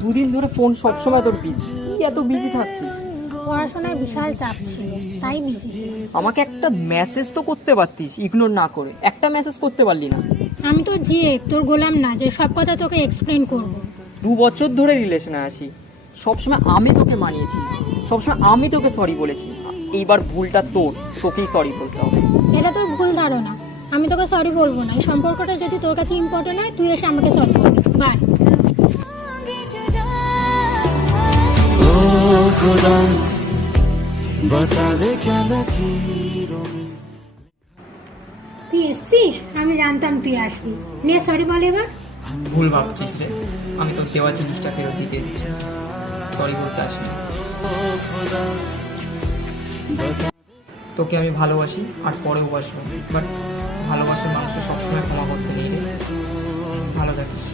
দুদিন ধরে ফোন সবসময় তোর বিজি, কি এত বিজি থাকছিস? পড়াশোনার বিশাল চাপ ছিল, তাই বিজি। আমাকে একটা মেসেজ তো করতে পারতিস, ইগনোর না করে। একটা মেসেজ করতে পারলি না। আমি তো তোর গোলাম না যে সব কথা তোকে এক্সপ্লেন করব। 2 বছর ধরে রিলেশনে আছি, সবসময় আমি তোকে মানিয়েছি, সবসময় আমি তোকে সরি বলেছি। এইবার ভুলটা তোকেই সরি বলতে হবে। এটা তোর ভুল ধারণা। আমি তোকে সরি বলবো না। এই সম্পর্কটা যদি তোর কাছে ইম্পর্টেন্ট হয়, তুই এসে আমাকে সরি বলবি। বাই। তুই এসছিস, আমি জানতাম তুই আসবি। নিয়ে সরি বল এবার। ভুল ভাবছিস রে, আমি তো দেওয়া জিনিসটা ফেরত দিতে এসেছি, সরি বলতে আসিনি। তোকে আমি ভালোবাসি আর পরেও বাসবো, বাট ভালোবাসার মানুষকে সবসময় ক্ষমা করতে নেই রে। ভালো থাকিস।